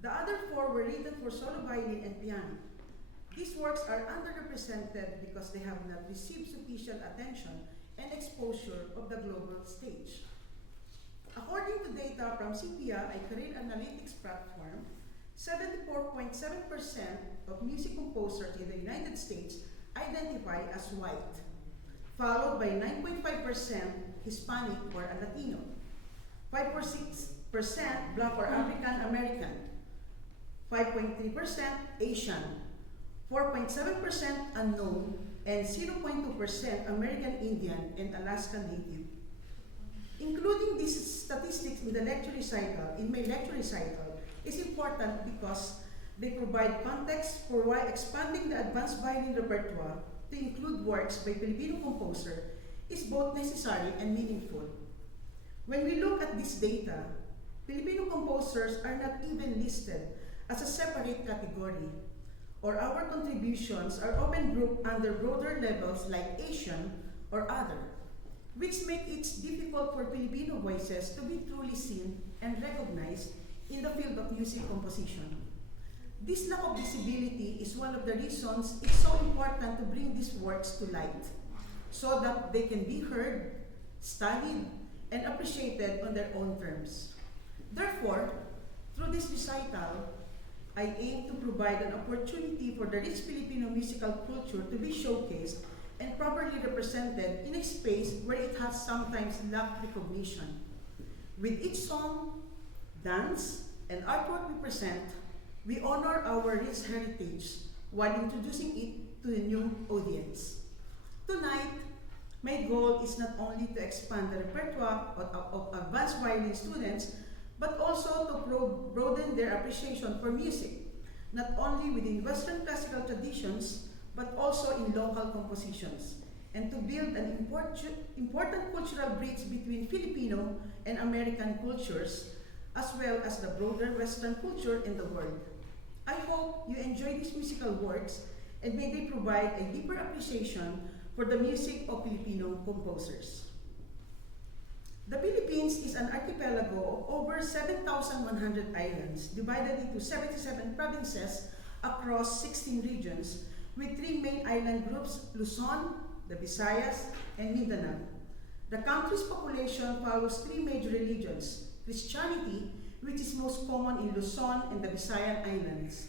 The other four were written for solo violin and piano. These works are underrepresented because they have not received sufficient attention and exposure of the global stage. According to data from CPI, a career analytics platform, 74.7% of music composers in the United States identify as white, followed by 9.5% Hispanic or Latino, 5.6% Black or African American, 5.3% Asian, 4.7% unknown, and 0.2% American Indian and Alaska Native. Including these statistics in my lecture recital, is important because they provide context for why expanding the advanced violin repertoire to include works by Filipino composer is both necessary and meaningful. When we look at this data, Filipino composers are not even listed as a separate category, or our contributions are often grouped under broader labels like Asian or other, which make it difficult for Filipino voices to be truly seen and recognized in the field of music composition. This lack of visibility is one of the reasons it's so important to bring these works to light, so that they can be heard, studied, and appreciated on their own terms. Therefore, through this recital, I aim to provide an opportunity for the rich Filipino musical culture to be showcased and properly represented in a space where it has sometimes lacked recognition. With each song, dance, and artwork we present, we honor our rich heritage while introducing it to a new audience. Tonight, my goal is not only to expand the repertoire of advanced violin students, but also to broaden their appreciation for music, not only within Western classical traditions, but also in local compositions, and to build an important cultural bridge between Filipino and American cultures, as well as the broader Western culture in the world. I hope you enjoy these musical works, and may they provide a deeper appreciation for the music of Filipino composers. The Philippines is an archipelago of over 7,100 islands, divided into 77 provinces across 16 regions, with three main island groups: Luzon, the Visayas, and Mindanao. The country's population follows three major religions: Christianity, which is most common in Luzon and the Visayan Islands;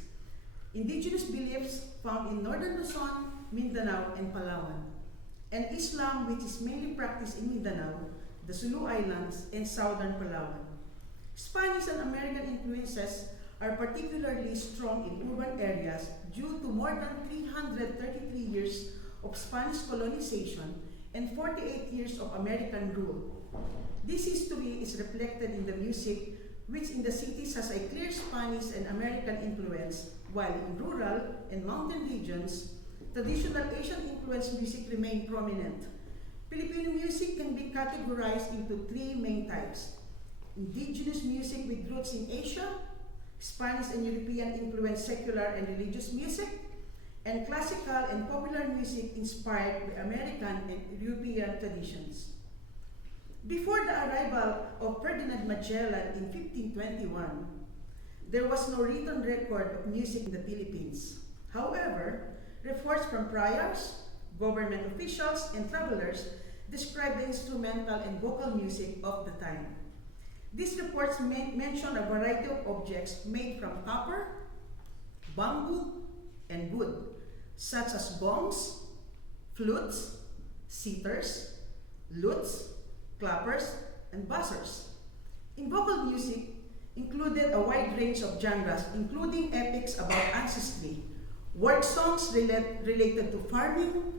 indigenous beliefs found in northern Luzon, Mindanao, and Palawan; and Islam, which is mainly practiced in Mindanao, the Sulu Islands, and southern Palawan. Spanish and American influences are particularly strong in urban areas due to more than 333 years of Spanish colonization and 48 years of American rule. This history is reflected in the music, which in the cities has a clear Spanish and American influence, while in rural and mountain regions, traditional Asian-influenced music remain prominent. Filipino music can be categorized into three main types: indigenous music with roots in Asia, Spanish and European-influenced secular and religious music, and classical and popular music inspired by American and European traditions. Before the arrival of Ferdinand Magellan in 1521, there was no written record of music in the Philippines. However, reports from priors, government officials, and travelers describe the instrumental and vocal music of the time. These reports mention a variety of objects made from copper, bamboo, and wood, such as gongs, flutes, sitars, lutes, clappers, and buzzers. In vocal music, included a wide range of genres, including epics about ancestry, work songs related to farming,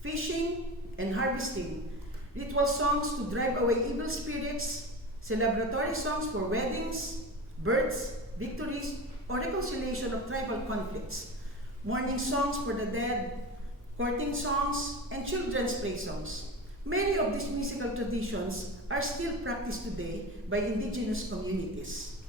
fishing, and harvesting, ritual songs to drive away evil spirits, celebratory songs for weddings, births, victories, or reconciliation of tribal conflicts, mourning songs for the dead, courting songs, and children's play songs. Many of these musical traditions are still practiced today by indigenous communities.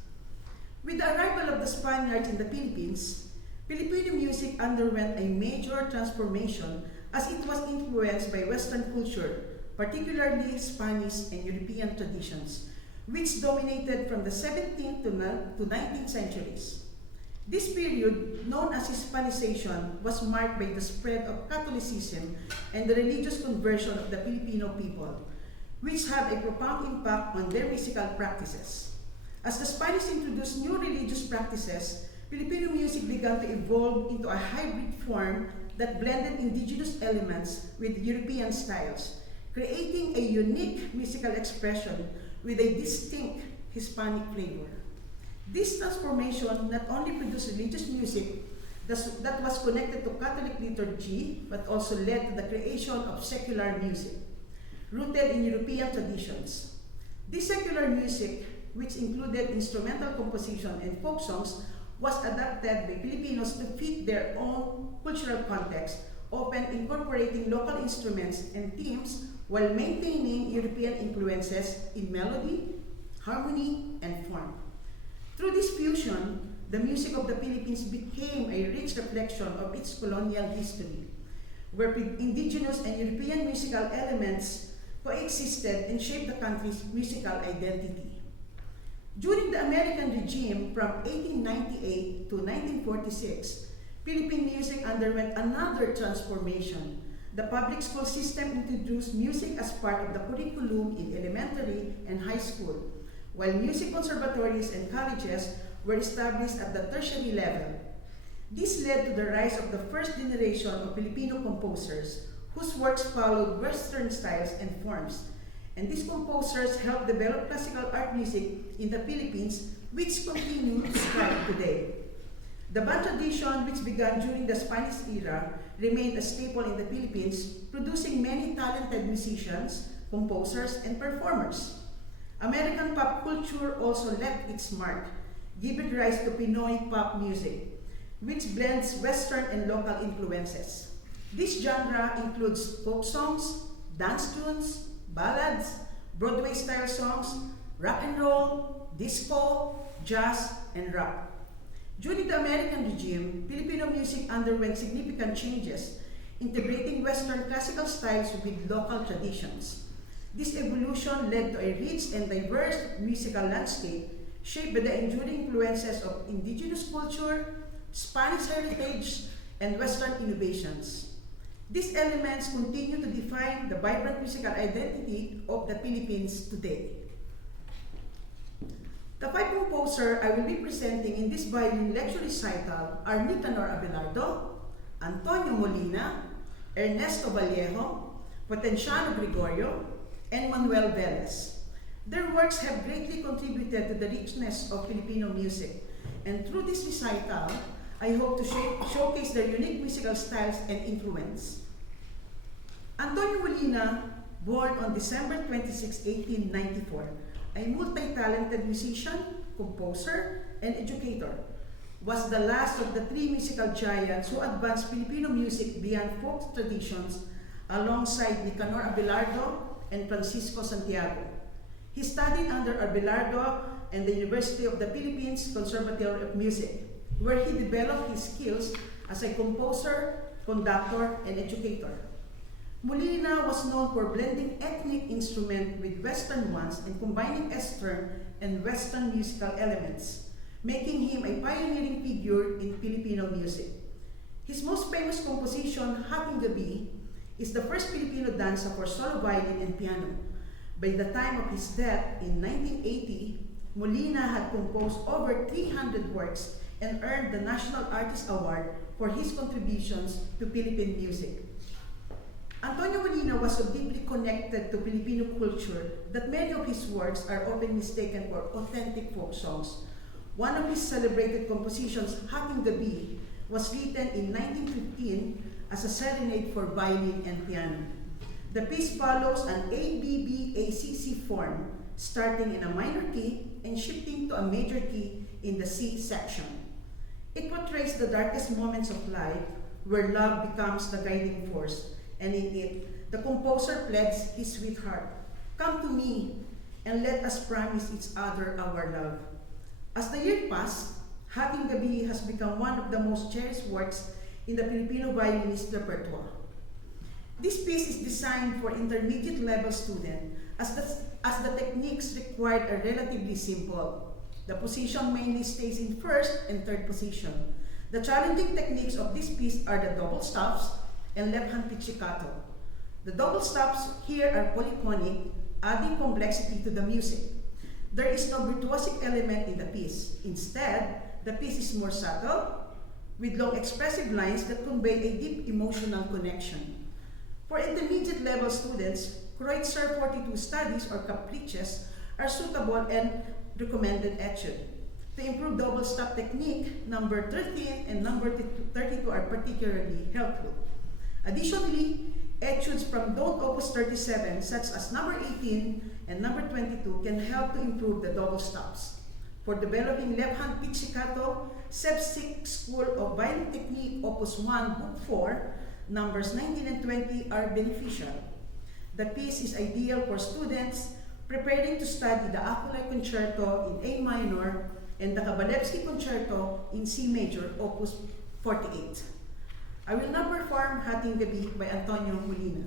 With the arrival of the Spaniards in the Philippines, Filipino music underwent a major transformation as it was influenced by Western culture, particularly Spanish and European traditions, which dominated from the 17th to 19th centuries. This period, known as Hispanization, was marked by the spread of Catholicism and the religious conversion of the Filipino people, which had a profound impact on their musical practices. As the Spanish introduced new religious practices, Filipino music began to evolve into a hybrid form that blended indigenous elements with European styles, creating a unique musical expression with a distinct Hispanic flavor. This transformation not only produced religious music that was connected to Catholic liturgy, but also led to the creation of secular music, rooted in European traditions. This secular music, which included instrumental composition and folk songs, was adapted by Filipinos to fit their own cultural context, often incorporating local instruments and themes while maintaining European influences in melody, harmony, and form. Through this fusion, the music of the Philippines became a rich reflection of its colonial history, where indigenous and European musical elements coexisted and shaped the country's musical identity. During the American regime from 1898 to 1946, Philippine music underwent another transformation. The public school system introduced music as part of the curriculum in elementary and high school, while music conservatories and colleges were established at the tertiary level. This led to the rise of the first generation of Filipino composers whose works followed Western styles and forms. And these composers helped develop classical art music in the Philippines, which continue to thrive today. The band tradition, which began during the Spanish era, remained a staple in the Philippines, producing many talented musicians, composers, and performers. American pop culture also left its mark, giving rise to Pinoy pop music, which blends Western and local influences. This genre includes folk songs, dance tunes, ballads, Broadway-style songs, rock and roll, disco, jazz, and rap. During the American regime, Filipino music underwent significant changes, integrating Western classical styles with local traditions. This evolution led to a rich and diverse musical landscape shaped by the enduring influences of indigenous culture, Spanish heritage, and Western innovations. These elements continue to define the vibrant musical identity of the Philippines today. The five composers I will be presenting in this violin lecture recital are Nicanor Abelardo, Antonio Molina, Ernesto Vallejo, Potenciano Gregorio, and Manuel Velez. Their works have greatly contributed to the richness of Filipino music, and through this recital, I hope to showcase their unique musical styles and influence. Antonio Molina, born on December 26, 1894, a multi-talented musician, composer, and educator, was the last of the three musical giants who advanced Filipino music beyond folk traditions alongside Nicanor Abelardo and Francisco Santiago. He studied under Abelardo and the University of the Philippines Conservatory of Music, where he developed his skills as a composer, conductor, and educator. Molina was known for blending ethnic instruments with Western ones and combining Eastern and Western musical elements, making him a pioneering figure in Filipino music. His most famous composition, Hating Gabi, is the first Filipino danza for solo violin and piano. By the time of his death in 1980, Molina had composed over 300 works and earned the National Artist Award for his contributions to Philippine music. Antonio Molina was so deeply connected to Filipino culture that many of his works are often mistaken for authentic folk songs. One of his celebrated compositions, Hating Gabi, was written in 1915 as a serenade for violin and piano. The piece follows an ABBACC form, starting in a minor key and shifting to a major key in the C section. It portrays the darkest moments of life where love becomes the guiding force, and in it, the composer pleads his sweetheart, "Come to me and let us promise each other our love." As the year passed, Hating Gabi has become one of the most cherished works in the Filipino violinist repertoire. This piece is designed for intermediate level students as the techniques required are relatively simple. The position mainly stays in first and third position. The challenging techniques of this piece are the double stops and left-hand pizzicato. The double stops here are polyphonic, adding complexity to the music. There is no virtuosic element in the piece. Instead, the piece is more subtle, with long expressive lines that convey a deep emotional connection. For intermediate level students, Kreutzer 42 studies or caprices are suitable and recommended etude. To improve double stop technique, number 13 and number 32 are particularly helpful. Additionally, etudes from Don't Opus 37, such as number 18 and number 22, can help to improve the double stops. For developing left-hand pizzicato, Sepsic School of Violin Technique Opus 1, Book 4, numbers 19 and 20 are beneficial. The piece is ideal for students preparing to study the Akulai Concerto in A minor and the Kabalevsky Concerto in C major, Opus 48. I will now perform Hating Gabi by Antonio Molina.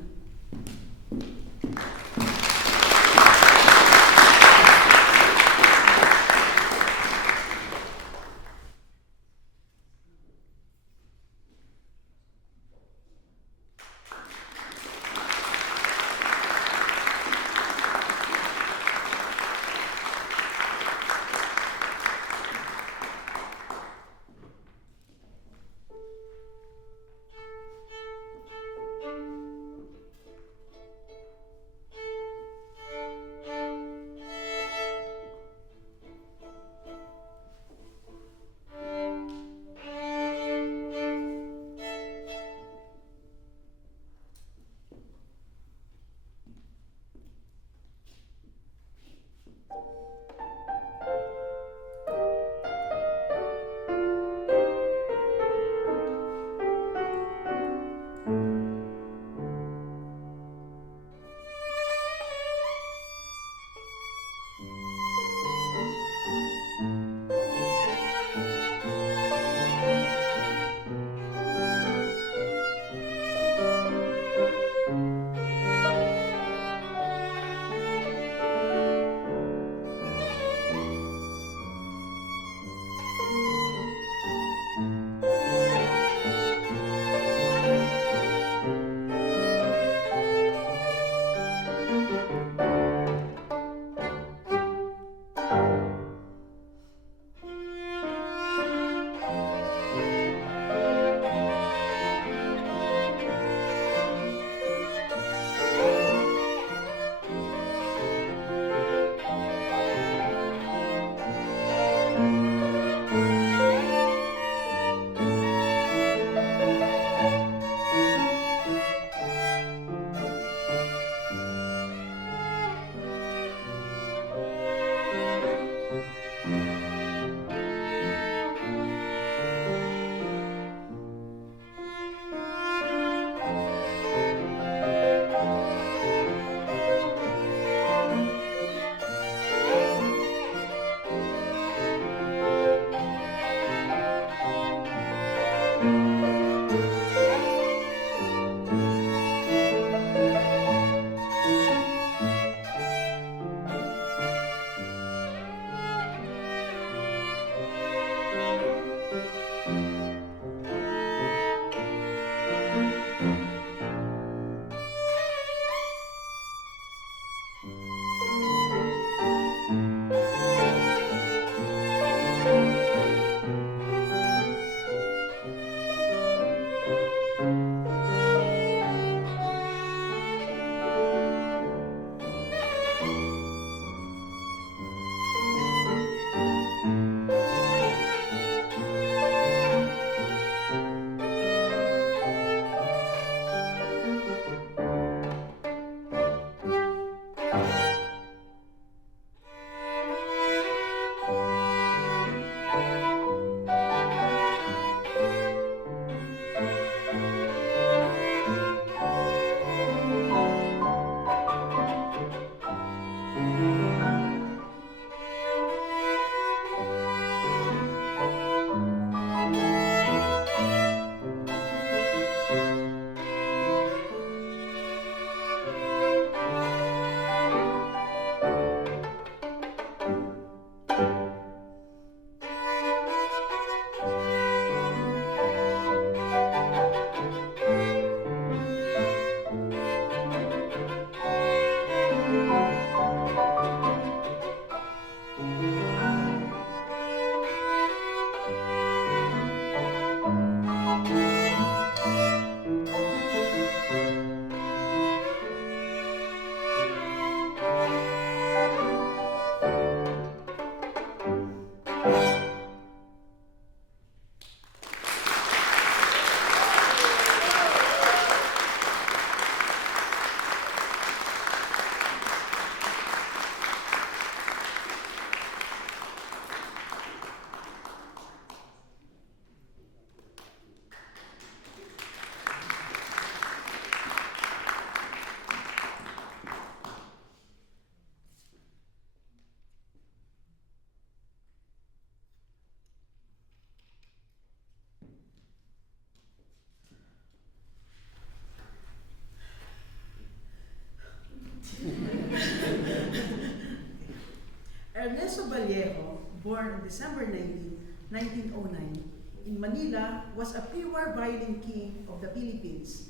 December 19, 1909, in Manila, was a pure violin king of the Philippines,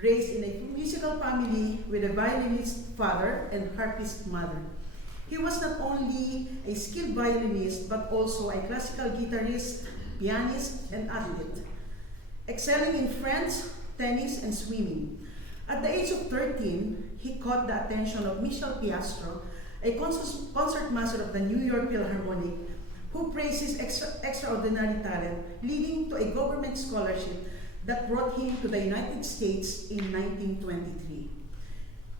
raised in a musical family with a violinist father and harpist mother. He was not only a skilled violinist but also a classical guitarist, pianist, and athlete, excelling in French, tennis, and swimming. At the age of 13, he caught the attention of Michel Piastro, a concertmaster of the New York Philharmonic, who praised his extraordinary talent, leading to a government scholarship that brought him to the United States in 1923.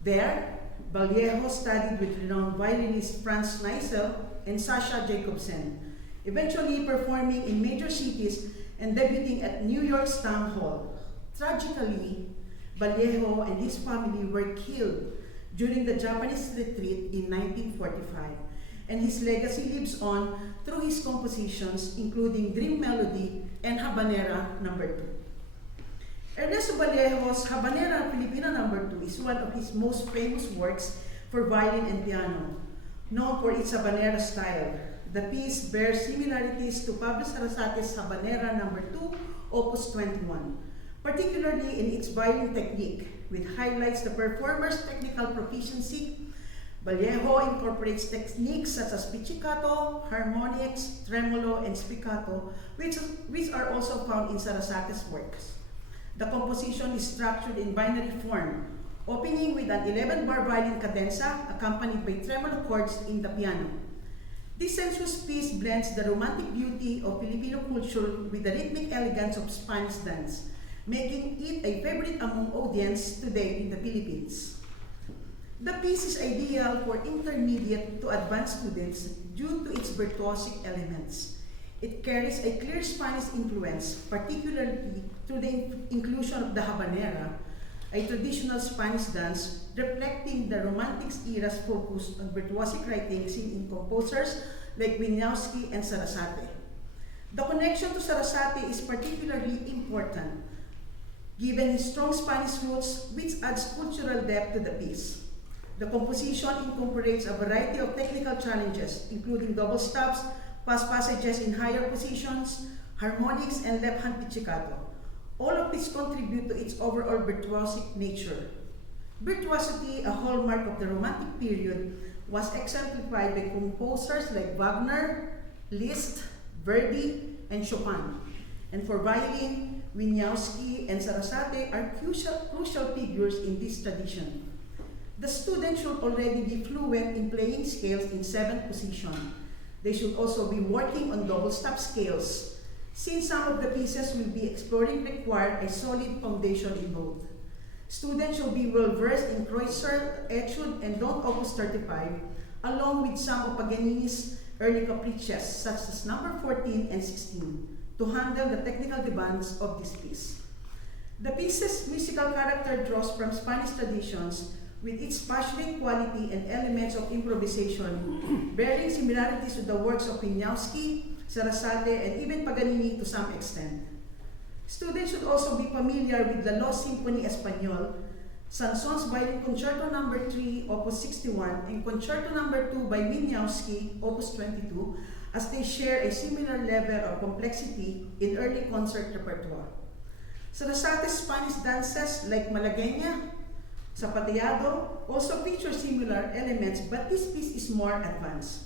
There, Vallejo studied with renowned violinist Franz Neisel and Sasha Jacobsen, eventually performing in major cities and debuting at New York's Town Hall. Tragically, Vallejo and his family were killed during the Japanese retreat in 1945, and his legacy lives on through his compositions, including Dream Melody and Habanera No. 2. Ernesto Vallejo's Habanera Filipina No. 2 is one of his most famous works for violin and piano, known for its habanera style. The piece bears similarities to Pablo Sarasate's Habanera No. 2, Opus 21, particularly in its violin technique, which highlights the performer's technical proficiency. Vallejo incorporates techniques such as pizzicato, harmonics, tremolo, and spiccato, which are also found in Sarasate's works. The composition is structured in binary form, opening with an 11-bar violin cadenza accompanied by tremolo chords in the piano. This sensuous piece blends the romantic beauty of Filipino culture with the rhythmic elegance of Spanish dance, making it a favorite among audience today in the Philippines. The piece is ideal for intermediate to advanced students due to its virtuosic elements. It carries a clear Spanish influence, particularly through the inclusion of the habanera, a traditional Spanish dance reflecting the Romantic era's focus on virtuosic writing seen in composers like Wieniawski and Sarasate. The connection to Sarasate is particularly important, given his strong Spanish roots, which adds cultural depth to the piece. The composition incorporates a variety of technical challenges, including double stops, fast passages in higher positions, harmonics, and left-hand pizzicato, all of which contribute to its overall virtuosic nature. Virtuosity, a hallmark of the Romantic period, was exemplified by composers like Wagner, Liszt, Verdi, and Chopin. And for violin, Wieniawski and Sarasate are crucial figures in this tradition. The student should already be fluent in playing scales in 7th position. They should also be working on double stop scales, since some of the pieces we'll be exploring require a solid foundation in both. Students should be well versed in Kreutzer, Etude, and Don August 35, along with some of Paganini's early caprices, such as number 14 and 16, to handle the technical demands of this piece. The piece's musical character draws from Spanish traditions, with its passionate quality and elements of improvisation, bearing similarities to the works of Wieniawski, Sarasate, and even Paganini to some extent. Students should also be familiar with the Lost Symphony Español, Sanson's Violin Concerto No. 3, Opus 61, and Concerto No. 2 by Wieniawski, Opus 22, as they share a similar level of complexity in early concert repertoire. Sarasate's Spanish dances like Malagueña, Zapateado also feature similar elements, but this piece is more advanced.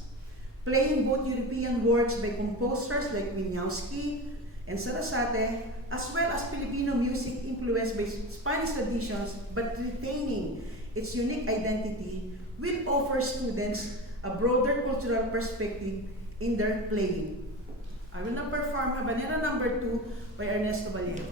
Playing both European works by composers like Wieniawski and Sarasate, as well as Filipino music influenced by Spanish traditions but retaining its unique identity, will offer students a broader cultural perspective in their playing. I will now perform Habanera No. 2 by Ernesto Vallejo.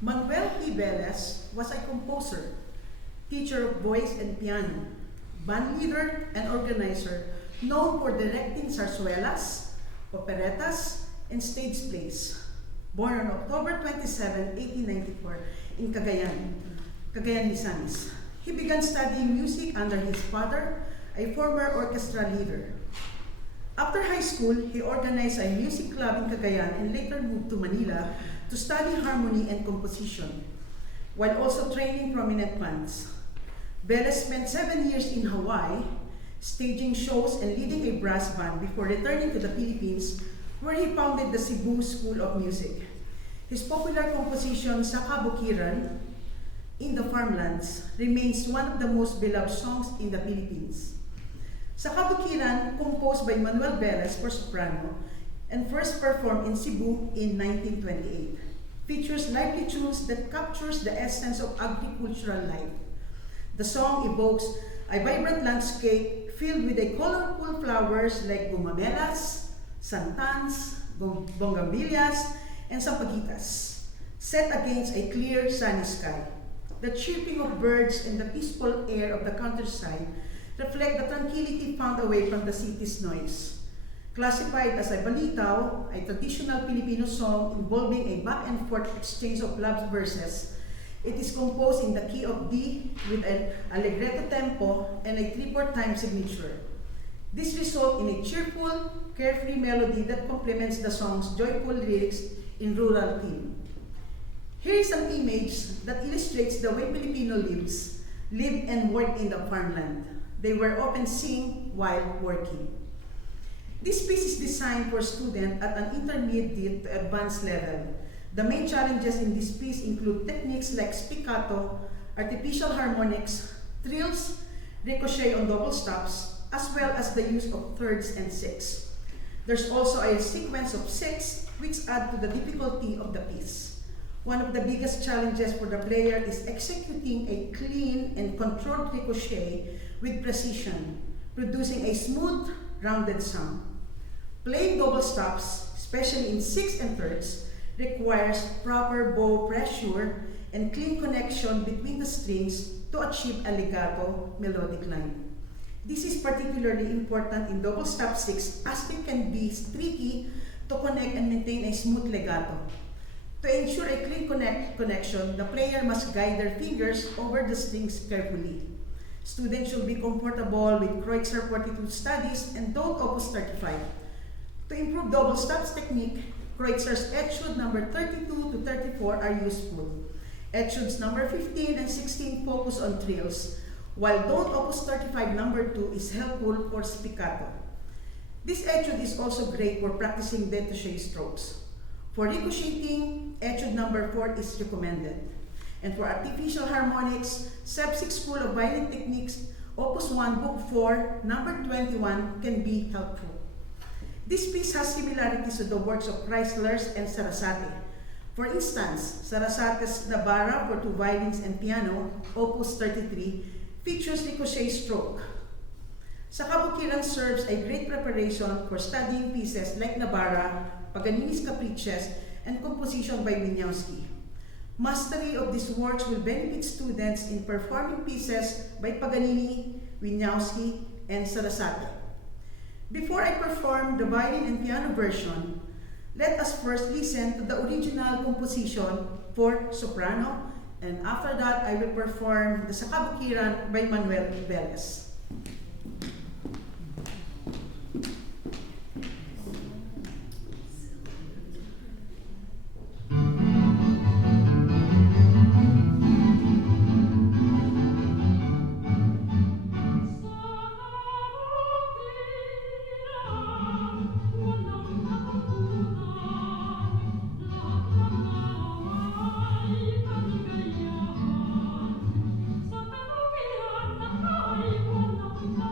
Manuel P. Velez was a composer, teacher of voice and piano, band leader and organizer known for directing zarzuelas, operettas, and stage plays. Born on October 27, 1894 in Cagayan, Cagayan, Misamis. He began studying music under his father, a former orchestra leader. After high school, he organized a music club in Cagayan and later moved to Manila to study harmony and composition, while also training prominent bands. Velez spent 7 years in Hawaii, staging shows and leading a brass band before returning to the Philippines, where he founded the Cebu School of Music. His popular composition, Sa Kabukiran, in the Farmlands, remains one of the most beloved songs in the Philippines. Sa Kabukiran, composed by Manuel Velez for soprano, and first performed in Cebu in 1928, features lively tunes that captures the essence of agricultural life. The song evokes a vibrant landscape filled with a colorful flowers like gumamelas, santans, bongambillas, and sampaguitas, set against a clear sunny sky. The chirping of birds and the peaceful air of the countryside reflect the tranquility found away from the city's noise. Classified as a balitaw, a traditional Filipino song involving a back and forth exchange of love verses, it is composed in the key of D with an allegretto tempo and a 3/4 time signature. This results in a cheerful, carefree melody that complements the song's joyful lyrics in rural theme. Here is an image that illustrates the way Filipino live and work in the farmland. They were often sing while working. This piece is designed for students at an intermediate to advanced level. The main challenges in this piece include techniques like spiccato, artificial harmonics, trills, ricochet on double stops, as well as the use of thirds and sixths. There's also a sequence of six, which add to the difficulty of the piece. One of the biggest challenges for the player is executing a clean and controlled ricochet with precision, producing a smooth, rounded sound. Playing double stops, especially in sixths and thirds, requires proper bow pressure and clean connection between the strings to achieve a legato melodic line. This is particularly important in double stop six as it can be tricky to connect and maintain a smooth legato. To ensure a clean connection, the player must guide their fingers over the strings carefully. Students should be comfortable with Kreutzer Fortitude studies and don't opus 35. To improve double stops technique, Kreutzer's etude number 32 to 34 are useful. Etudes number 15 and 16 focus on trills, while Don't Opus 35 number 2 is helpful for spiccato. This etude is also great for practicing détaché strokes. For ricocheting, etude number 4 is recommended. And for artificial harmonics, Sepsic School of Violin Techniques, Opus 1, Book 4, number 21 can be helpful. This piece has similarities to the works of Kreisler's and Sarasate. For instance, Sarasate's Navarra for two violins and piano, Opus 33, features ricochet stroke. Sa Kabukiran serves a great preparation for studying pieces like Navarra, Paganini's Caprices, and composition by Wieniawski. Mastery of these works will benefit students in performing pieces by Paganini, Wieniawski, and Sarasate. Before I perform the violin and piano version, let us first listen to the original composition for soprano, and after that, I will perform the Sa Kabukiran by Manuel Velez. Sa kabukiran na ay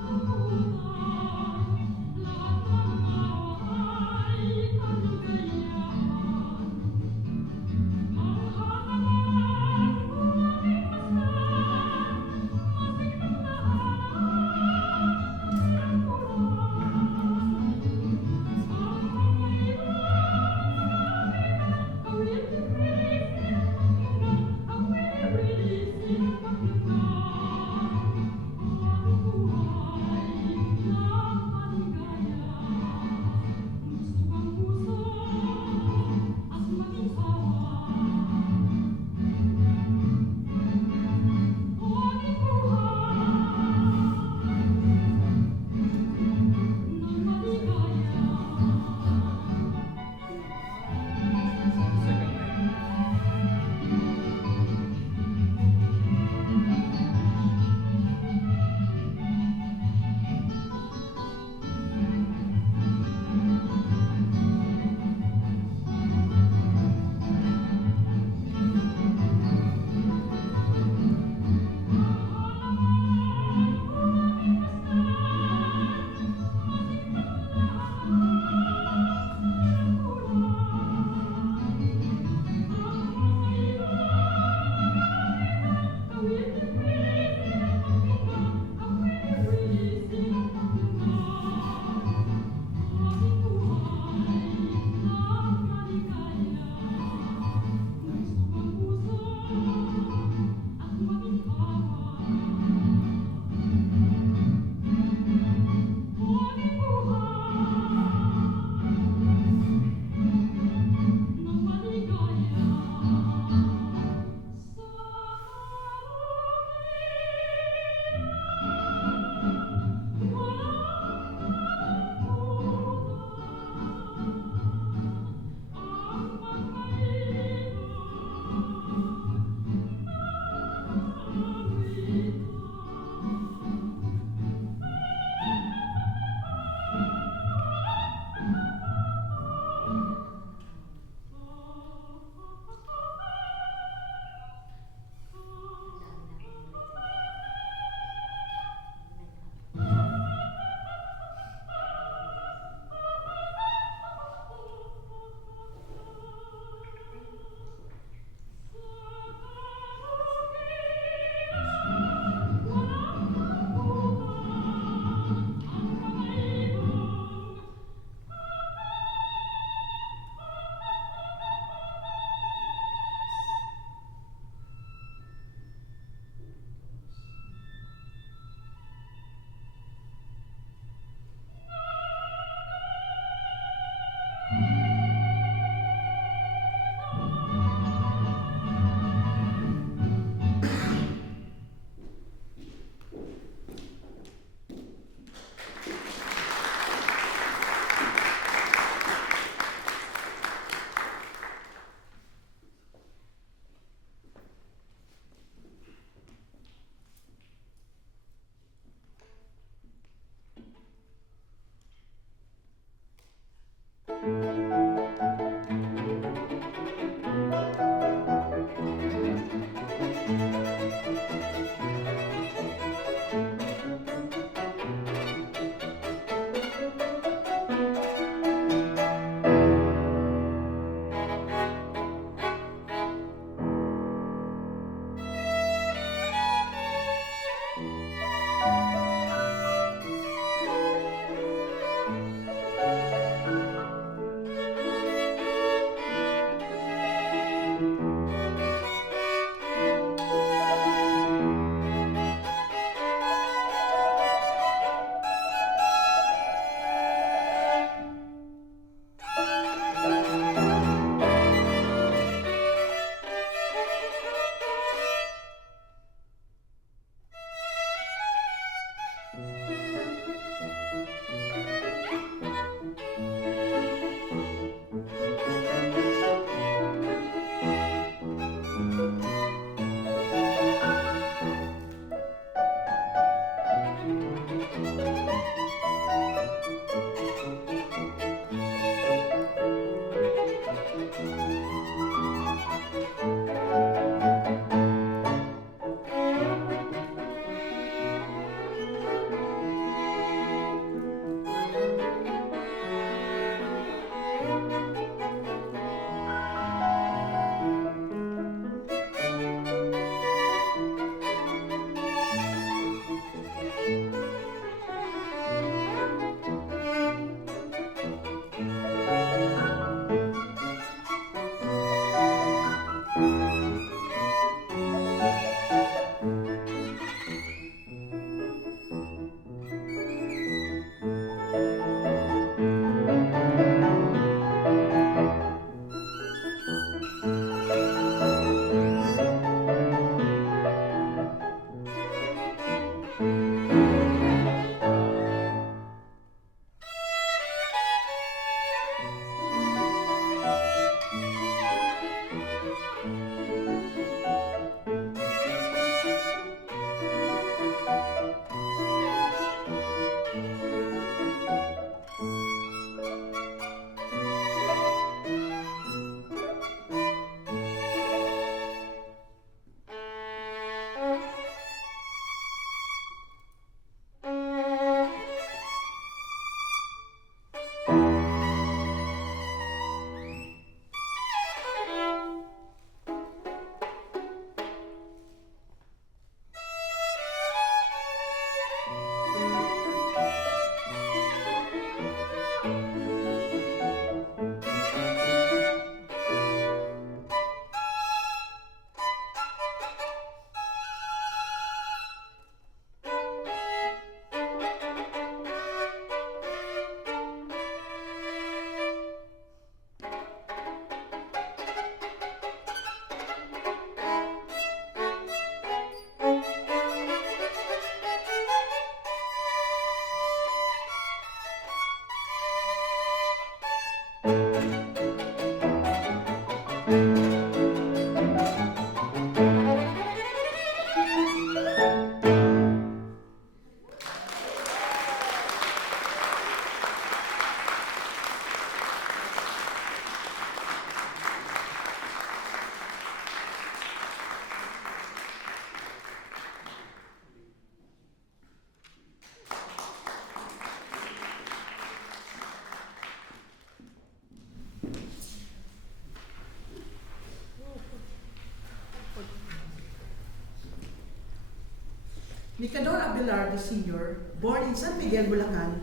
Nicanor Abelardo Sr., born in San Miguel, Bulacan,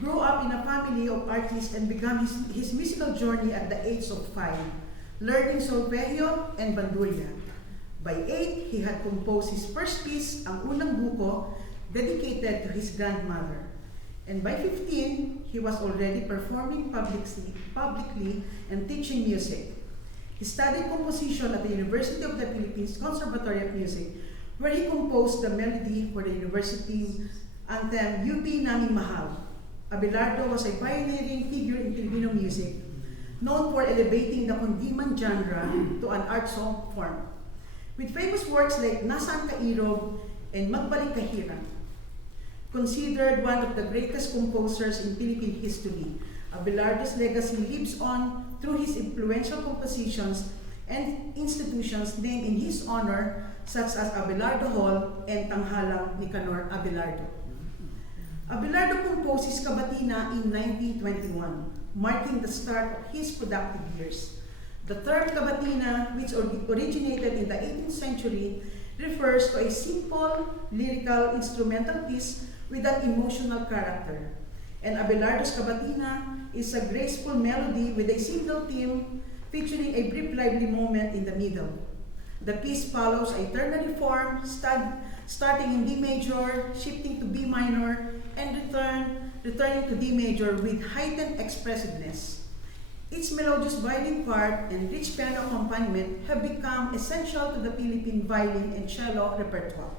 grew up in a family of artists and began his musical journey at the age of 5, learning solfeggio and bandurria. By 8, he had composed his first piece, Ang Unang Buko, dedicated to his grandmother. And by 15, he was already performing publicly and teaching music. He studied composition at the University of the Philippines Conservatory of Music, where he composed the melody for the university anthem, UP Naming Mahal. Abelardo was a pioneering figure in Filipino music, known for elevating the kundiman genre to an art song form, with famous works like Nasaan Ka Irog and Magbalik Ka Hirang. Considered one of the greatest composers in Philippine history, Abelardo's legacy lives on through his influential compositions and institutions named in his honor, such as Abelardo Hall and Tanghalang Nicanor Abelardo. Abelardo composed his Kabatina in 1921, marking the start of his productive years. The term Kabatina, which originated in the 18th century, refers to a simple, lyrical, instrumental piece with an emotional character. And Abelardo's Kabatina is a graceful melody with a single theme featuring a brief lively moment in the middle. The piece follows a ternary form, starting in D major, shifting to B minor, and returning to D major with heightened expressiveness. Its melodious violin part and rich piano accompaniment have become essential to the Philippine violin and cello repertoire.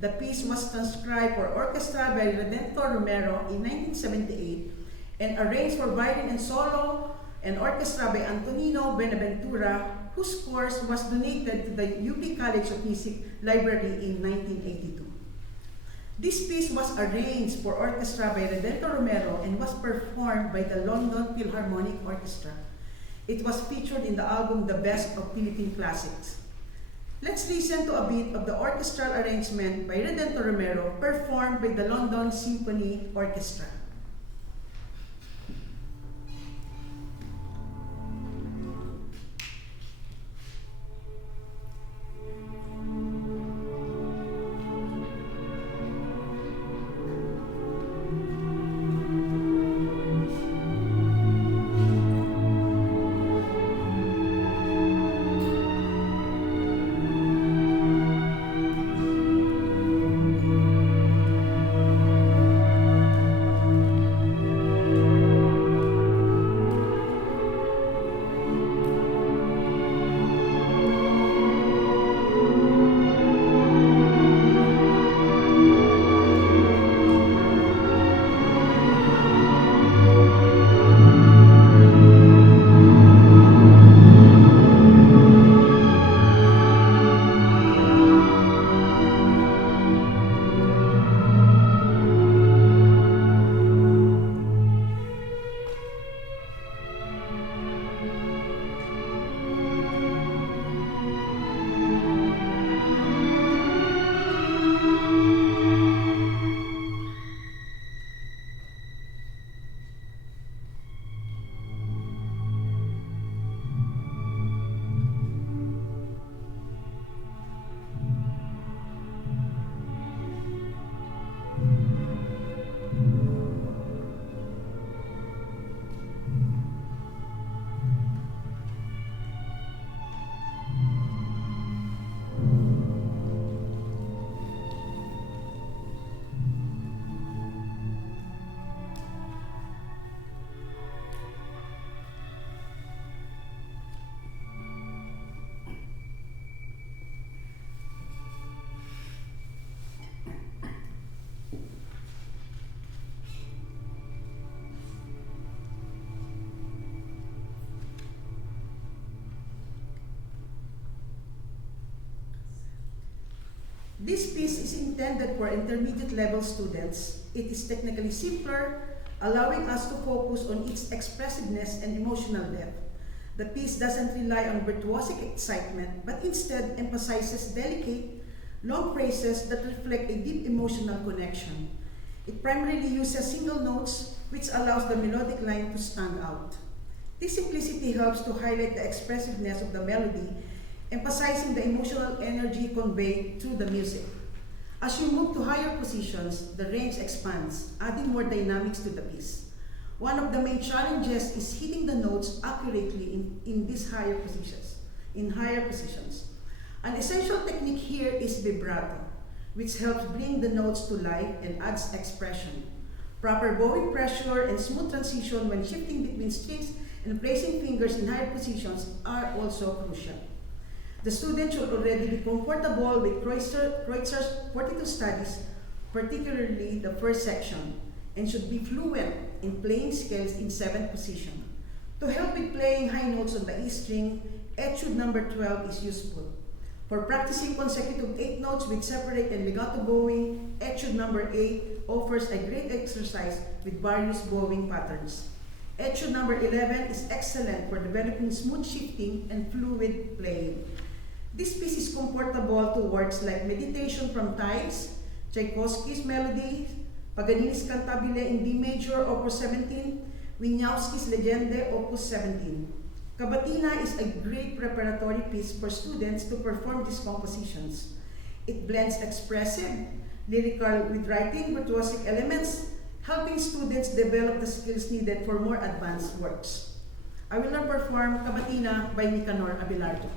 The piece was transcribed for orchestra by Redentor Romero in 1978 and arranged for violin and solo and orchestra by Antonino Benaventura, whose score was donated to the UP College of Music Library in 1982. This piece was arranged for orchestra by Redentor Romero and was performed by the London Philharmonic Orchestra. It was featured in the album The Best of Philippine Classics. Let's listen to a bit of the orchestral arrangement by Redentor Romero performed by the London Symphony Orchestra. This piece is intended for intermediate level students. It is technically simpler, allowing us to focus on its expressiveness and emotional depth. The piece doesn't rely on virtuosic excitement, but instead emphasizes delicate, long phrases that reflect a deep emotional connection. It primarily uses single notes, which allows the melodic line to stand out. This simplicity helps to highlight the expressiveness of the melody, emphasizing the emotional energy conveyed through the music. As you move to higher positions, the range expands, adding more dynamics to the piece. One of the main challenges is hitting the notes accurately in these higher positions. An essential technique here is vibrato, which helps bring the notes to life and adds expression. Proper bowing pressure and smooth transition when shifting between strings and placing fingers in higher positions are also crucial. The student should already be comfortable with Kreutzer's 42 studies, particularly the first section, and should be fluent in playing scales in 7th position. To help with playing high notes on the E string, etude number 12 is useful. For practicing consecutive 8 notes with separate and legato bowing, etude number 8 offers a great exercise with various bowing patterns. Etude number 11 is excellent for developing smooth shifting and fluid playing. This piece is comfortable to works like Meditation from Tides, Tchaikovsky's Melody, Paganini's Cantabile in D major, Opus 17, Wieniawski's Legende, Opus 17. Cavatina is a great preparatory piece for students to perform these compositions. It blends expressive, lyrical with writing virtuosic elements, helping students develop the skills needed for more advanced works. I will now perform Cavatina by Nicanor Abelardo.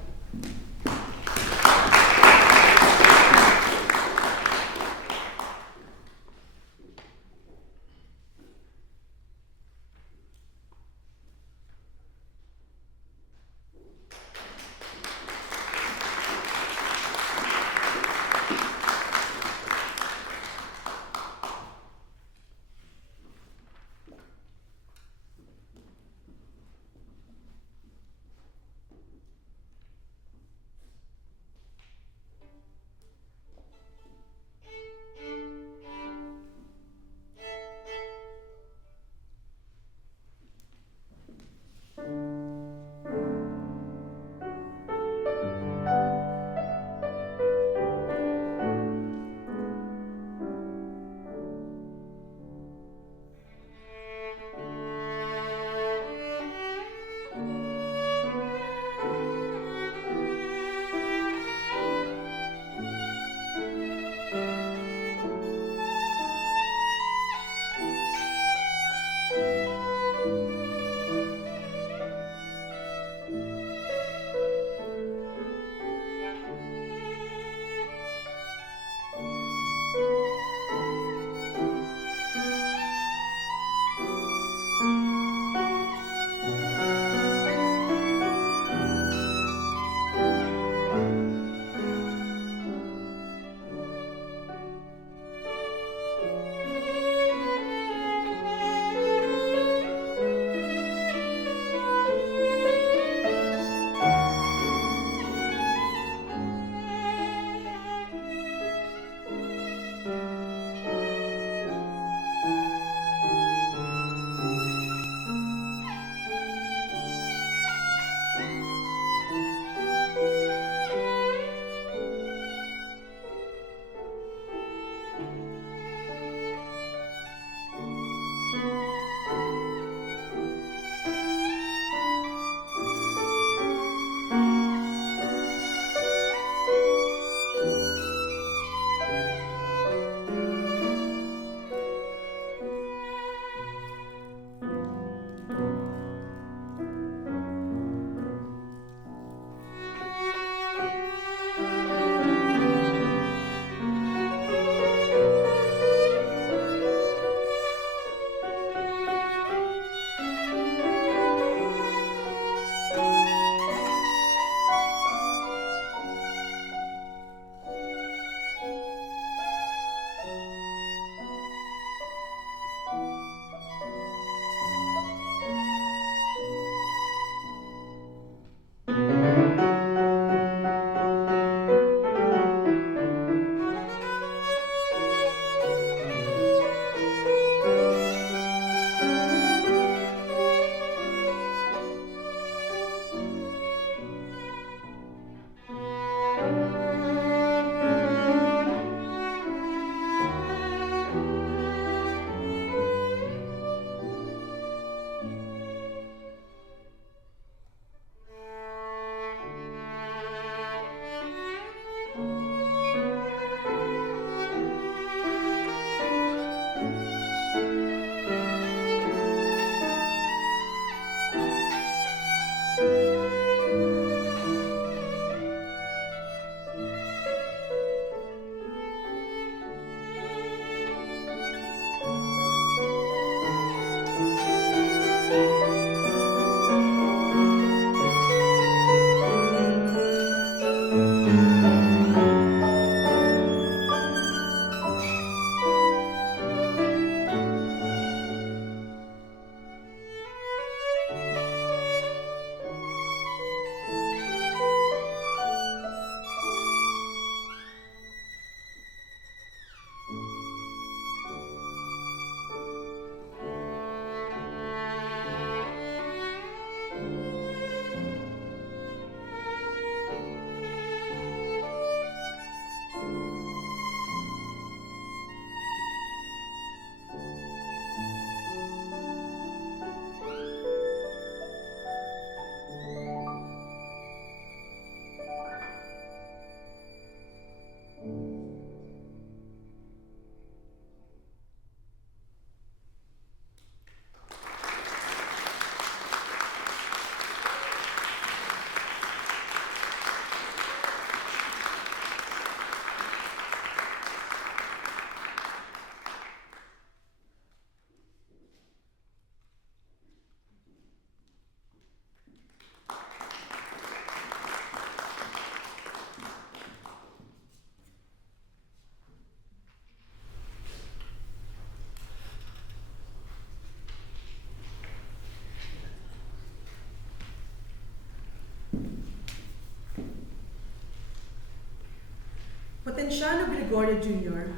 Potenciano Gregorio Jr.,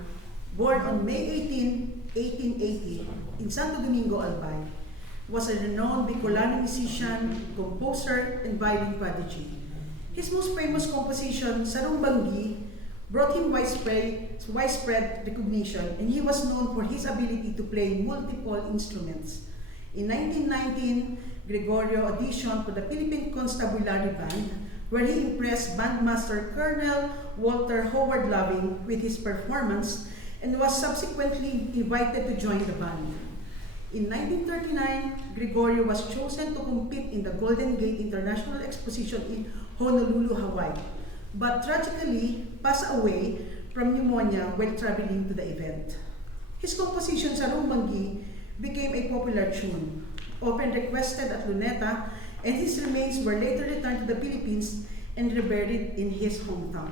born on May 18, 1880, in Santo Domingo, Albay, was a renowned Bicolano musician, composer, and violin prodigy. His most famous composition, Sarumbanggi, brought him widespread recognition, and he was known for his ability to play multiple instruments. In 1919, Gregorio auditioned for the Philippine Constabulary Band, where he impressed bandmaster Colonel Walter Howard Loving with his performance and was subsequently invited to join the band. In 1939, Gregorio was chosen to compete in the Golden Gate International Exposition in Honolulu, Hawaii, but tragically passed away from pneumonia while traveling to the event. His composition, Sarumbanggi, became a popular tune, often requested at Luneta, and his remains were later returned to the Philippines and reburied in his hometown.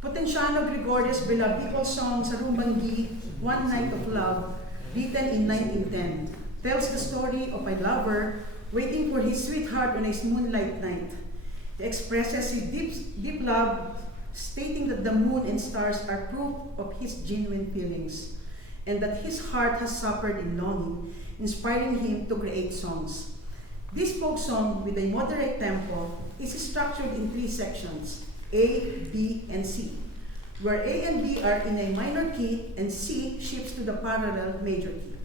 Potenciano Gregorio's beloved Bicol song, Sarumbanggi, One Night of Love, written in 1910, tells the story of a lover waiting for his sweetheart on a moonlight night. He expresses his deep love, stating that the moon and stars are proof of his genuine feelings, and that his heart has suffered in longing, inspiring him to create songs. This folk song, with a moderate tempo, is structured in 3 sections, A, B, and C, where A and B are in a minor key and C shifts to the parallel major key.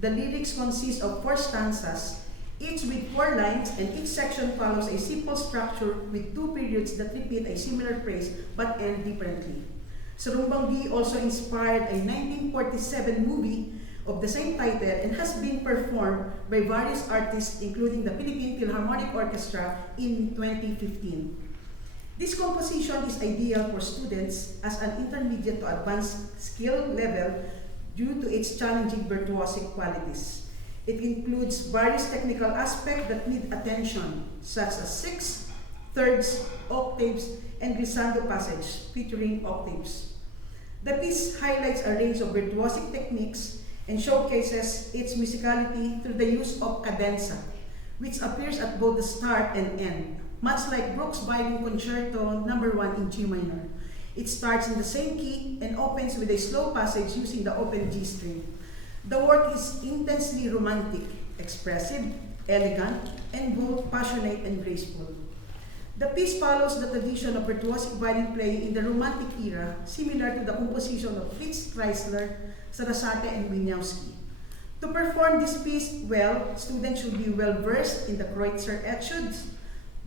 The lyrics consist of 4 stanzas, each with 4 lines, and each section follows a simple structure with 2 periods that repeat a similar phrase but end differently. Sarumbanggi also inspired a 1947 movie of the same title and has been performed by various artists, including the Philippine Philharmonic Orchestra in 2015. This composition is ideal for students as an intermediate to advanced skill level due to its challenging virtuosic qualities. It includes various technical aspects that need attention, such as 6, thirds, octaves, and glissando passage featuring octaves. The piece highlights a range of virtuosic techniques and showcases its musicality through the use of cadenza, which appears at both the start and end, much like Bruch's Violin Concerto No. 1 in G minor. It starts in the same key and opens with a slow passage using the open G string. The work is intensely romantic, expressive, elegant, and both passionate and graceful. The piece follows the tradition of virtuosic violin playing in the Romantic era, similar to the composition of Fritz Kreisler, Sarasate, and Wieniawski. To perform this piece well, students should be well versed in the Kreutzer Etudes,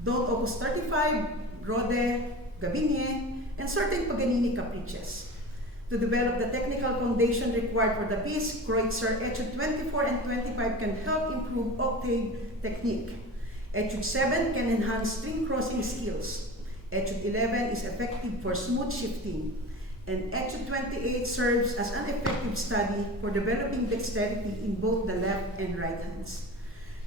Don't Opus 35, Rode, Gabinier, and certain Paganini caprices. To develop the technical foundation required for the piece, Kreutzer Etude 24 and 25 can help improve octave technique. Etude 7 can enhance string crossing skills. Etude 11 is effective for smooth shifting. And Etude 28 serves as an effective study for developing dexterity in both the left and right hands.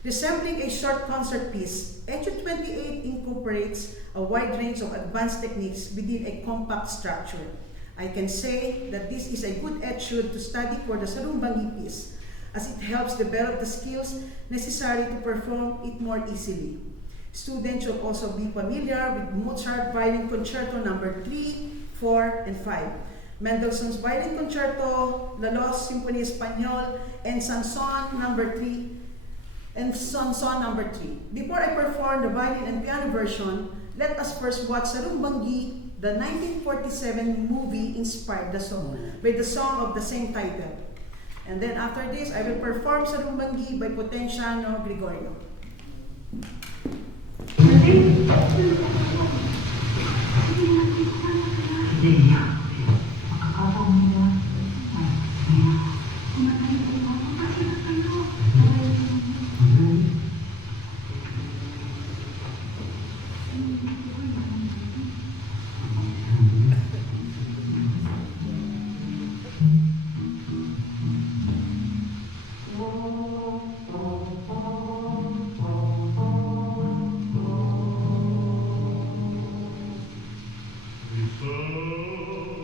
Resembling a short concert piece, Etude 28 incorporates a wide range of advanced techniques within a compact structure. I can say that this is a good etude to study for the Sarumbanggi piece, as it helps develop the skills necessary to perform it more easily. Students should also be familiar with Mozart Violin Concerto No. 3, 4, and 5, Mendelssohn's Violin Concerto, La Los Symphony Español, and Sanson No. 3, and Sanson No. 3. Before I perform the violin and piano version, let us first watch Sarumbanggi, the 1947 movie inspired the song, by the song of the same title. And then after this, I will perform Sarumbanggi by Potenciano Gregorio. Oh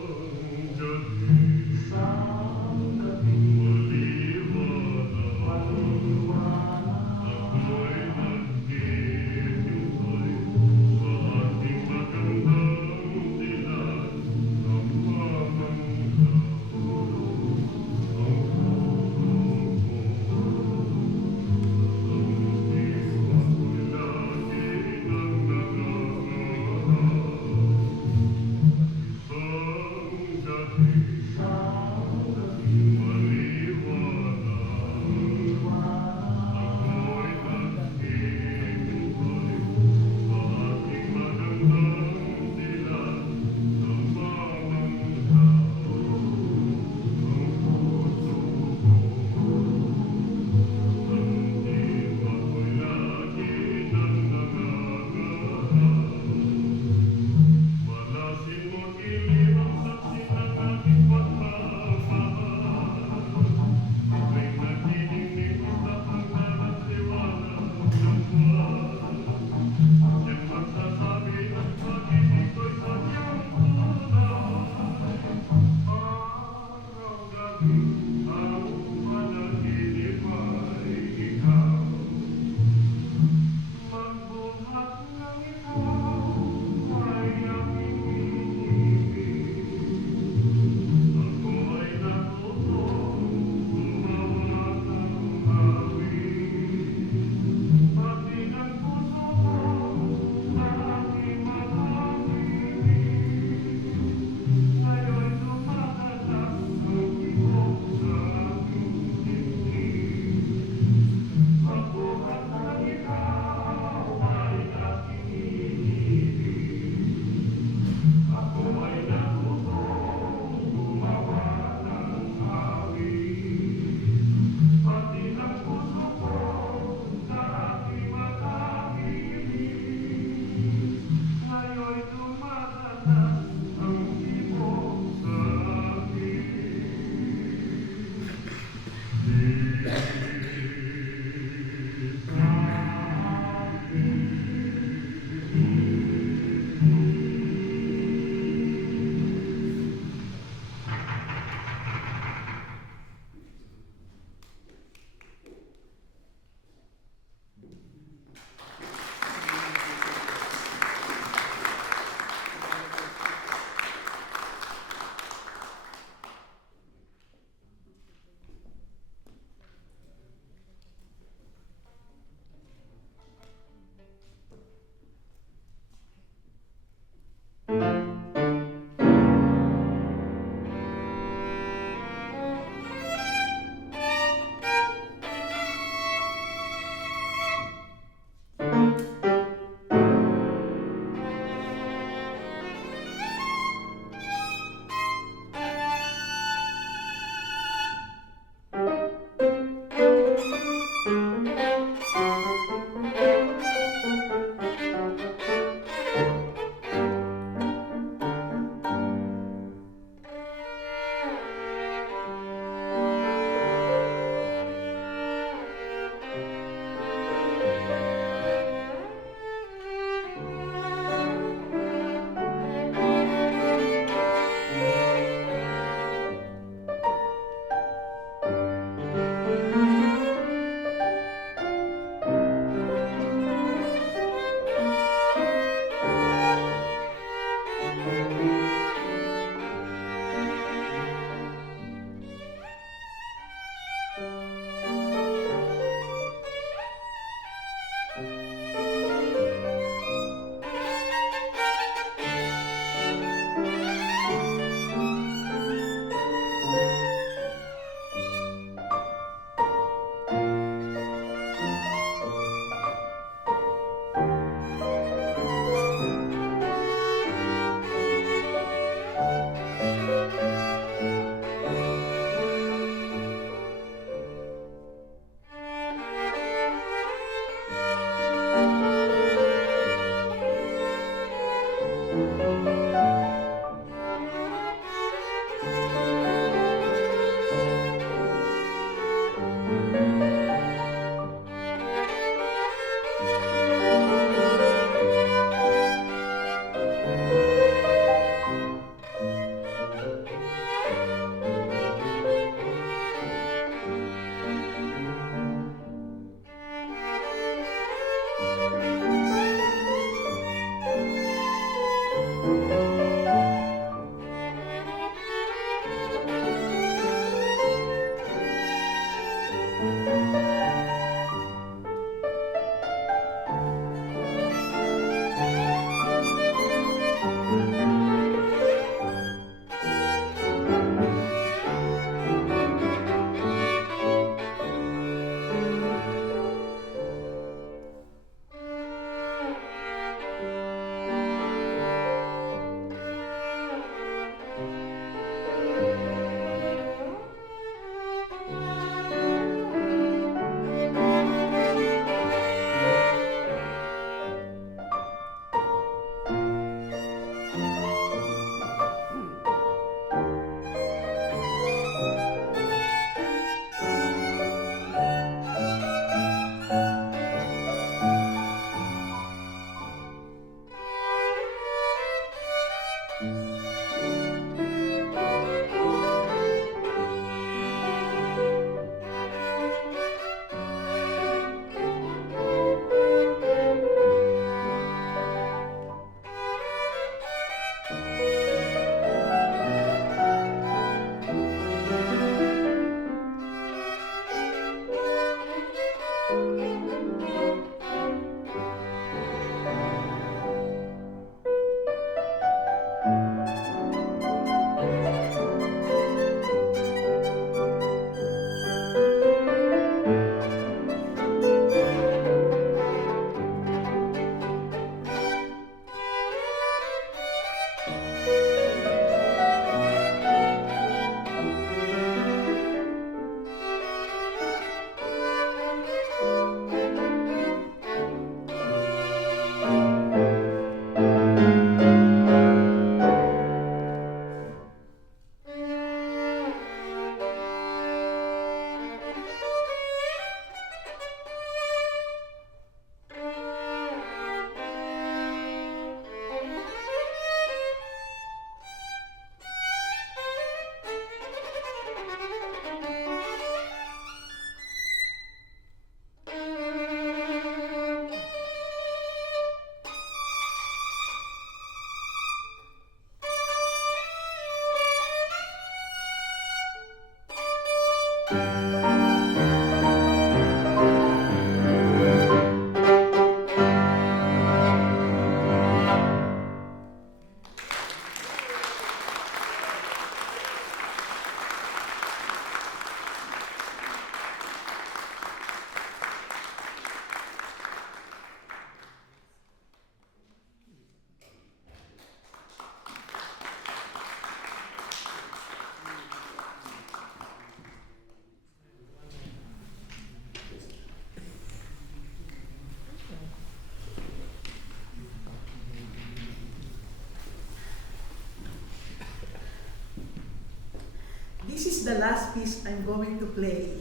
This is the last piece I'm going to play.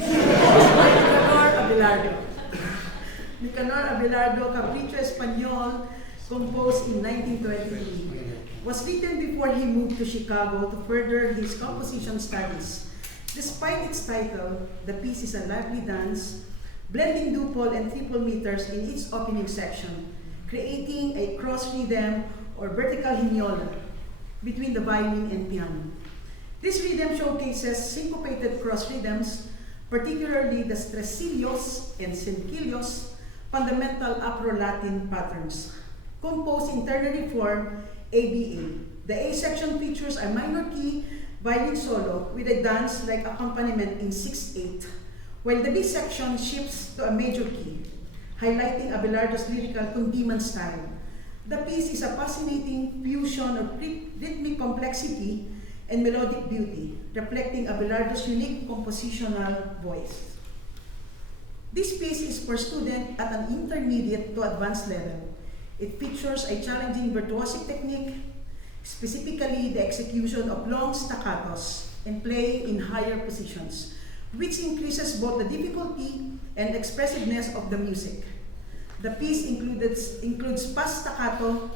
Nicanor Abelardo. Nicanor Abelardo, Capricho Español, composed in 1923, was written before he moved to Chicago to further his composition studies. Despite its title, the piece is a lively dance, blending duple and triple meters in its opening section, creating a cross rhythm or vertical hignola between the violin and piano. This rhythm showcases syncopated cross rhythms, particularly the stresillos and cinquillos, fundamental Afro-Latin patterns. Composed in ternary form, ABA. The A section features a minor key violin solo with a dance-like accompaniment in 6/8, while the B section shifts to a major key, highlighting Abelardo's lyrical Kundiman style. The piece is a fascinating fusion of rhythmic complexity and melodic beauty, reflecting Abelardo's unique compositional voice. This piece is for students at an intermediate to advanced level. It features a challenging virtuosic technique, specifically the execution of long staccatos and play in higher positions, which increases both the difficulty and expressiveness of the music. The piece includes past staccato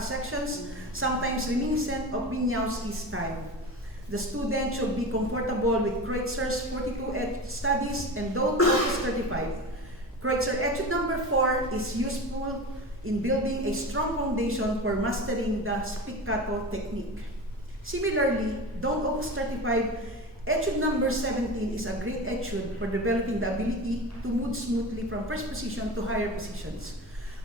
sections, sometimes reminiscent of Wieniawski's style. The student should be comfortable with Kreutzer's 42 studies and don't Opus 35. Kreutzer Etude number 4 is useful in building a strong foundation for mastering the spiccato technique. Similarly, Don Opus 35 Etude number 17 is a great etude for developing the ability to move smoothly from first position to higher positions.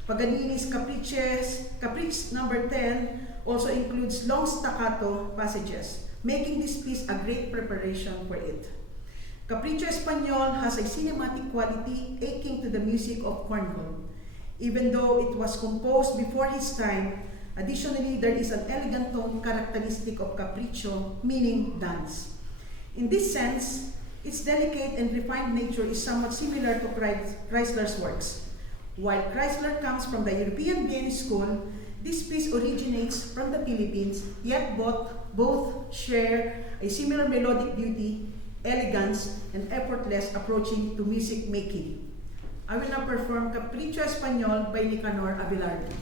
Paganini's Caprice number 10 also includes long staccato passages, making this piece a great preparation for it. Capriccio Español has a cinematic quality akin to the music of Cornwall. Even though it was composed before his time, additionally there is an elegant tone characteristic of capriccio, meaning dance. In this sense, its delicate and refined nature is somewhat similar to Chrysler's works. While Chrysler comes from the European Viennese school, this piece originates from the Philippines, yet both share a similar melodic beauty, elegance, and effortless approaching to music making. I will now perform Capriccio Español by Nicanor Abelardo.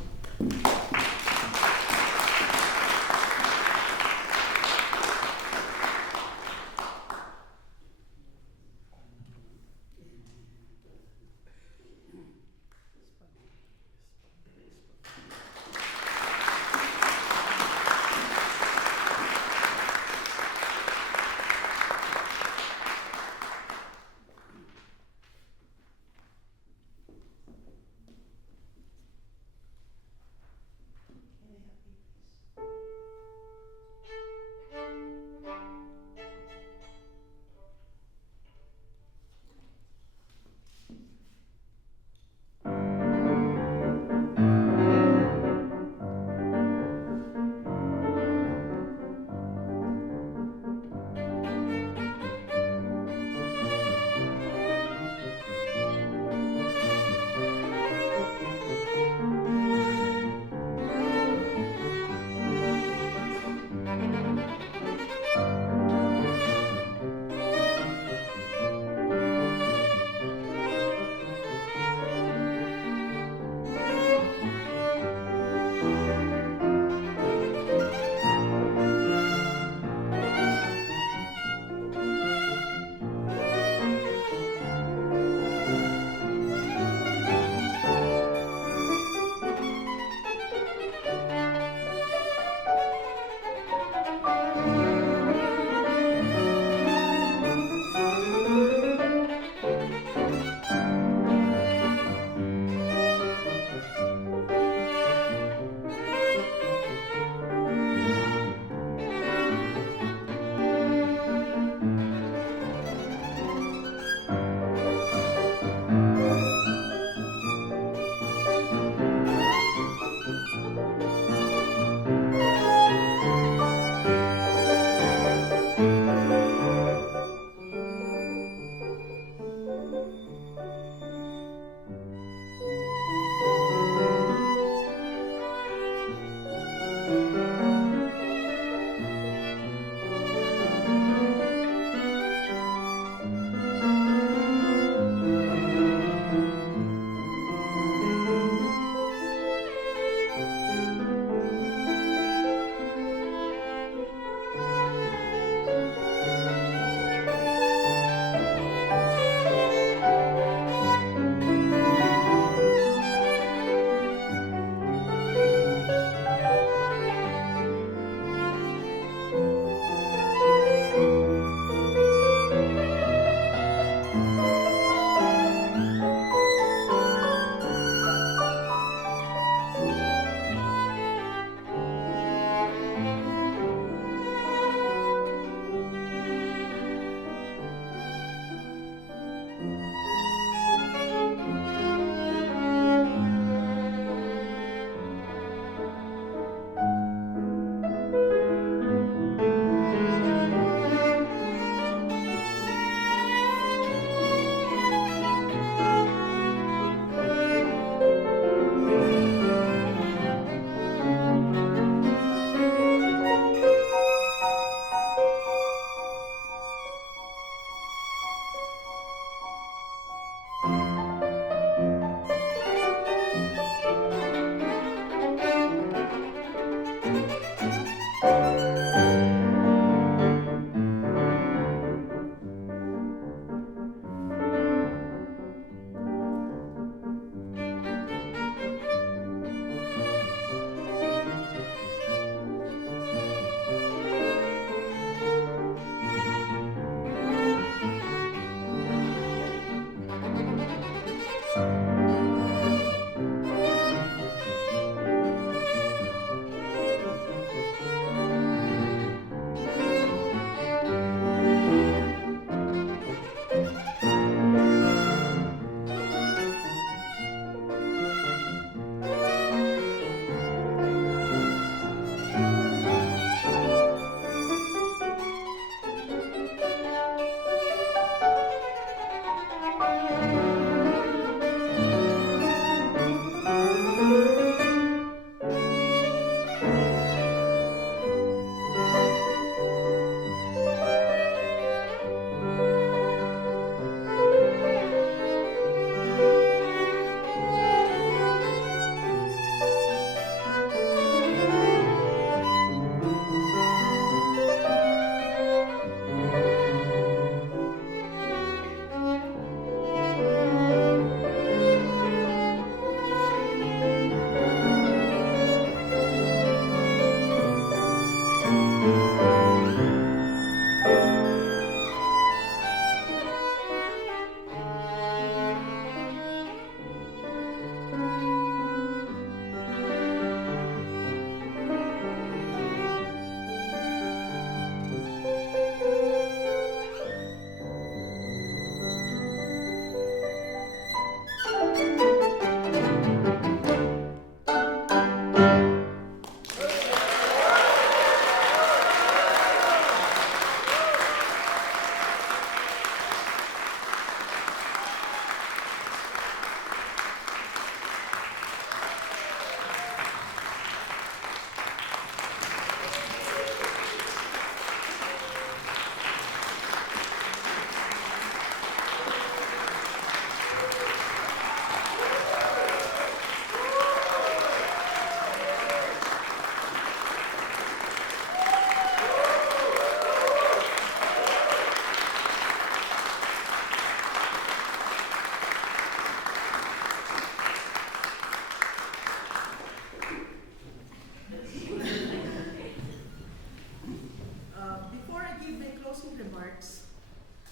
remarks.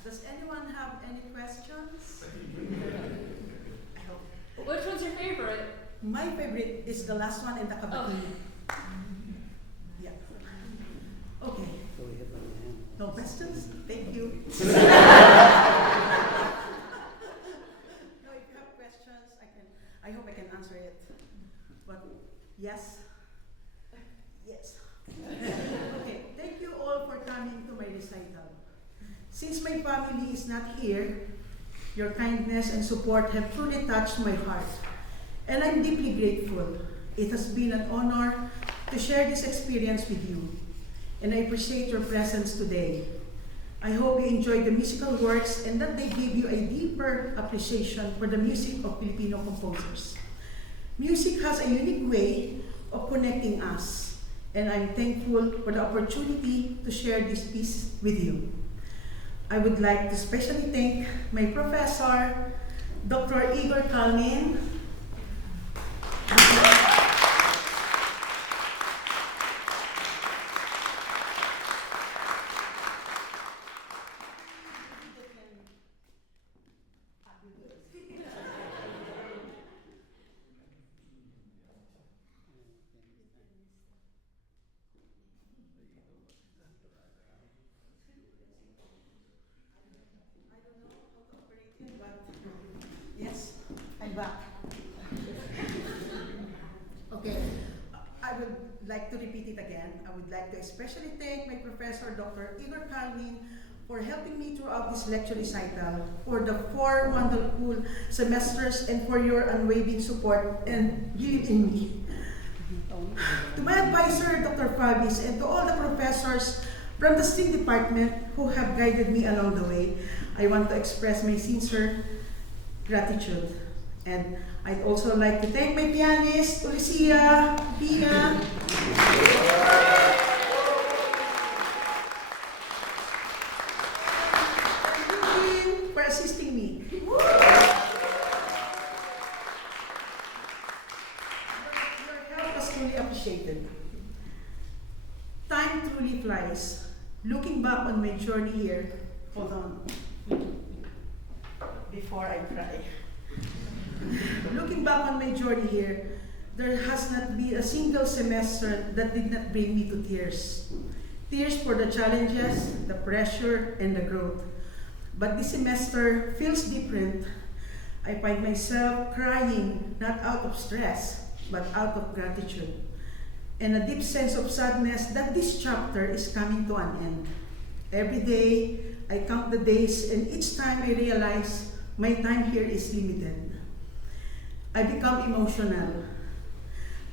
Does anyone have any questions? I hope. Which one's your favorite? My favorite is the last one and the kabaki. Yeah. Okay. No questions? Thank you. No, if you have questions, I hope I can answer it. But yes. Yes. Okay, thank you all for coming to my recital. Since my family is not here, your kindness and support have truly touched my heart. And I'm deeply grateful. It has been an honor to share this experience with you. And I appreciate your presence today. I hope you enjoyed the musical works and that they give you a deeper appreciation for the music of Filipino composers. Music has a unique way of connecting us, and I'm thankful for the opportunity to share this piece with you. I would like to especially thank my professor, Dr. Igor Calmin. Yes, I'm back. Okay, I would like to repeat it again. I would like to especially thank my professor, Dr. Igor Calmin, for helping me throughout this lecture recital, for the 4 wonderful semesters, and for your unwavering support and belief in me. To my advisor, Dr. Fabis, and to all the professors from the STEAM department who have guided me along the way, I want to express my sincere gratitude. And I'd also like to thank my pianist, Lucia, Pina, for assisting me. Your help was truly appreciated. Time truly flies. Looking back on my journey here, hold on, before I cry. Looking back on my journey here, there has not been a single semester that did not bring me to tears. Tears for the challenges, the pressure, and the growth. But this semester feels different. I find myself crying, not out of stress, but out of gratitude, and a deep sense of sadness that this chapter is coming to an end. Every day, I count the days, and each time I realize my time here is limited. I become emotional.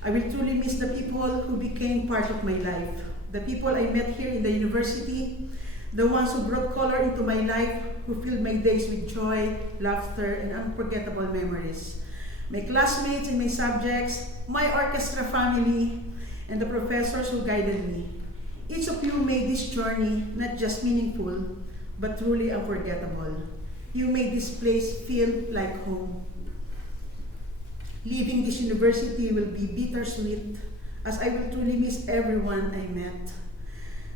I will truly miss the people who became part of my life, the people I met here in the university, the ones who brought color into my life, who filled my days with joy, laughter, and unforgettable memories. My classmates in my subjects, my orchestra family, and the professors who guided me. Each of you made this journey not just meaningful, but truly unforgettable. You made this place feel like home. Leaving this university will be bittersweet, as I will truly miss everyone I met,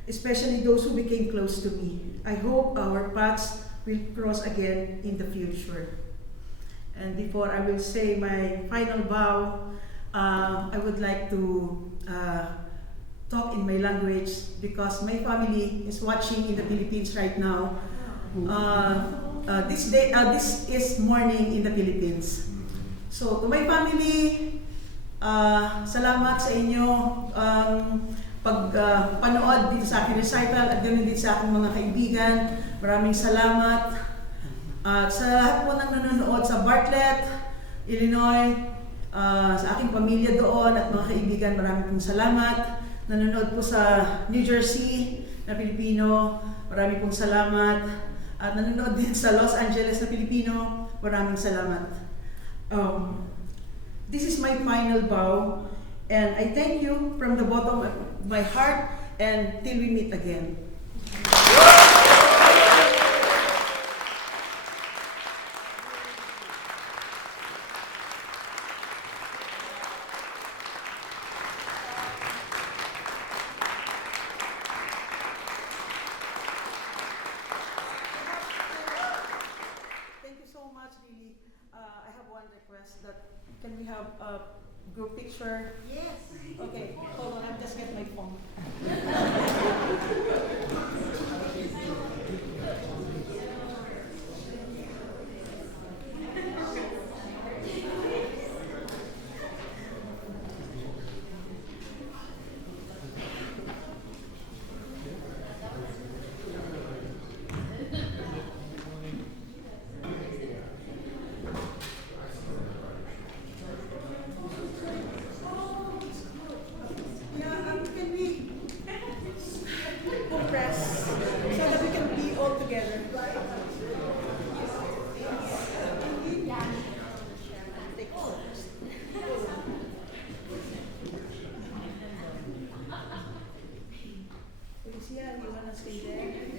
especially those who became close to me. I hope our paths will cross again in the future. And before I will say my final bow, I would like to talk in my language because my family is watching in the Philippines right now. This is morning in the Philippines. So to my family, salamat sa inyo panood dito sa aking recital at ganoon din sa aking mga kaibigan. Maraming salamat. At sa lahat po ng nanonood sa Bartlett, Illinois, sa aking pamilya doon at mga kaibigan, maraming pong salamat. Nanonood po sa New Jersey na Pilipino, maraming pong salamat. At nanonood din sa Los Angeles na Pilipino, maraming salamat. This is my final bow, and I thank you from the bottom of my heart, and till we meet again. group picture. Yes. Okay, hold on, I'll just get my phone. Yeah, can we compress so that we can be all together? Take photos. Felicia, you wanna stay there?